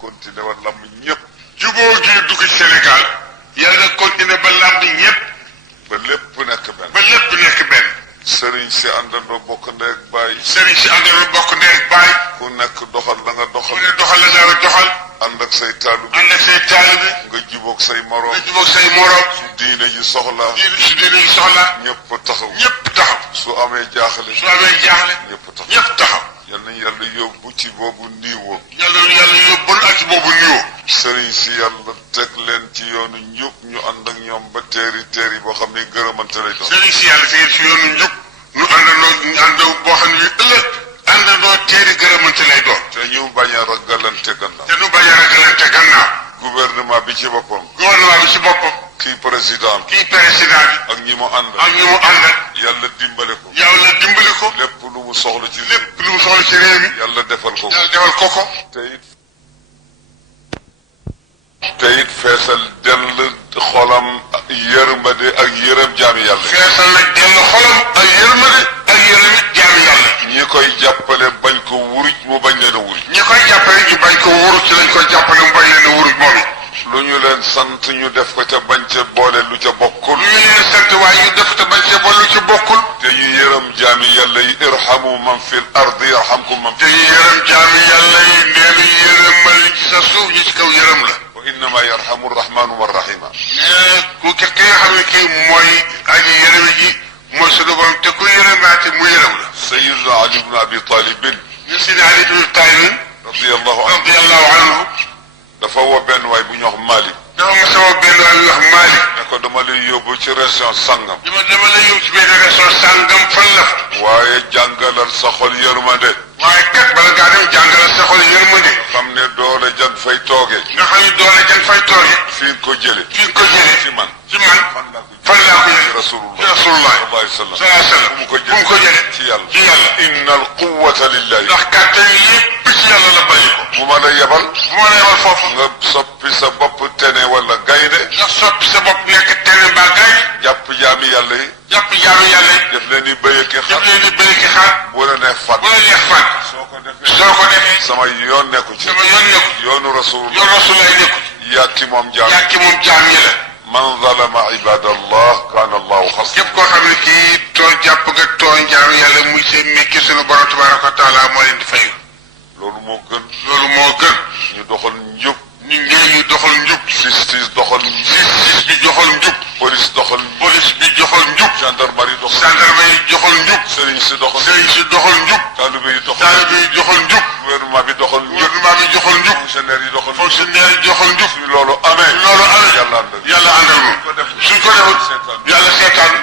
continué war lamb ñëpp. jubóo gi dugg Sénégal yàlla continué ba lamb ñëpp. ba lépp nekk benn. ba lépp nekk benn. sëriñ si àndandoo bokk ndey ak baay. sëriñ si àndandoo bokk ndey ak baay. ku nekk doxal la nga doxal. ku ne doxal la nga doxal. ànd ak say taalibe. ànd ak say taalibe. nga jubóog say morom. nga jubóog say morom. su diine ji soxla. su diine ji soxla. ñëpp taxaw. ñëpp taxaw. su amee jaaxle. su amee jaaxle. ñëpp taxaw. ñëpp taxaw. yal nañu yàlla yóbbu ci boobu niiwoo. yàlla yóbbul ak ci boobu niiwoo. sëriñ si yàlla teg leen ci yoonu njub ñu ànd ak ñoom ba teeri boo xam ne gërëmante lay doon. sëriñ si yàlla teg ci yoonu njub ñu àndandoo boo xam ne ëllëg àndandoo teeri gërëmante lay doon. te ñu bañ a ragalante gannaaw. te ñu bañ a ragalante gannaaw. gouvernement bi ci boppam. gouvernement bi ci boppam. kii président. kii président bi. ak ñi mu ànd. ak ñi mu àndal. yàlla dimbale ko. yàlla dimbale ko. lépp lu mu soxla ci lépp lu mu soxla ci réew mi. yàlla defal ko. yàlla defal ko ko. te it feesal dell xolam yërmande ak yërëm jaami yàlla. feesal nag dell xolam ak yërmande ak yërëm jaami yàlla. ñi koy jàppale bañ ko wuruj mu bañ leen a wuruj. ñi koy jàppale ñu bañ ko wuruj ci lañ koy jàppale mu bañ leen a wuruj moom it. lu ñu leen sant ñu def ko ca bañ ca boole lu ca bokkul. lu ñu leen sant waaye ñu def te bañ ca boole lu ca bokkul. te ñu yërëm jaami yàlla yi irhamu man fil ardi yarhamkum man. te ñu yërëm jaami yàlla yi nee na yërëmal ci sa suuf ñi ci kaw yërëm la. wa innama yarhamu rahmanu wa rahima. ku ki nga xam ne kii mooy aji yërëm ji mooy sunu borom te ku yërëmaate mu yërëm la. Sayyidina Ali ibn Abi Talib. ñu si ne Ali ibn Talib. radiyallahu anhu. dafa woo benn waay bu ñu wax Malick. dafa ma sama benn waay bu ñu wax Malick. ne ko dama lay yóbbu ci région sangam. dama lay yóbbu ci benn région sangam fan la. waaye jàngalal sa xol yërmande. waaye kat bala ngaa dem jàngalal sa xol yërmande. xam ne doole jan fay toogee. nga xam ne doole jan fay toogee. fi nga ko jëlee. fi nga ko jëlee. ci man. fan laa ko jëlee. rasulullah sallallahu alayhi wa sallam. bu mu ko jëlee. ci yàlla. ci yàlla. inna al quwwata lillahi. ndax kàttan yépp ci yàlla la bàyyi ko. bu ma la yebal. foofu. nga soppi sa bopp tene wala gaynde. nga soppi sa bopp nekk tene ba gaynde. jàpp jaami yàlla yi. jàpp jaami yàlla yi. def leen ni béy ki xar. def leen ni béy ki xar. bu la neex fan. bu la neex fan. soo ko defee. sama yoon nekku ci. sama yoon nekku ci. yoonu rasulullah. yoonu rasulullah nekku ci. yaa ci moom jaam. yaa ci moom jaam yi la. man zalama ibadallah kaana allahu xas. képp koo xam ne kii tooñ jàpp nga tooñ jaam yàlla muy seen mékki sunu borom tabaraka wa taala moo leen di fayu. loolu moo gën. loolu moo gën. ñu doxal njub. ñu doxal njub. justice doxal. justice bi doxal njub. police doxal. police bi doxal njub. gendarmerie doxal. gendarmerie doxal njub. sëriñ si doxal. sëriñ si doxal njub. taalibe yi doxal. taalibe yi doxal njub. gouvernement bi doxal njub. gouvernement bi doxal njub. fonctionnaire yi doxal. fonctionnaire yi doxal njub. loolu amee. loolu amee. yàlla àndal. yàlla àndal moom. suñ ko defut yàlla seetaan.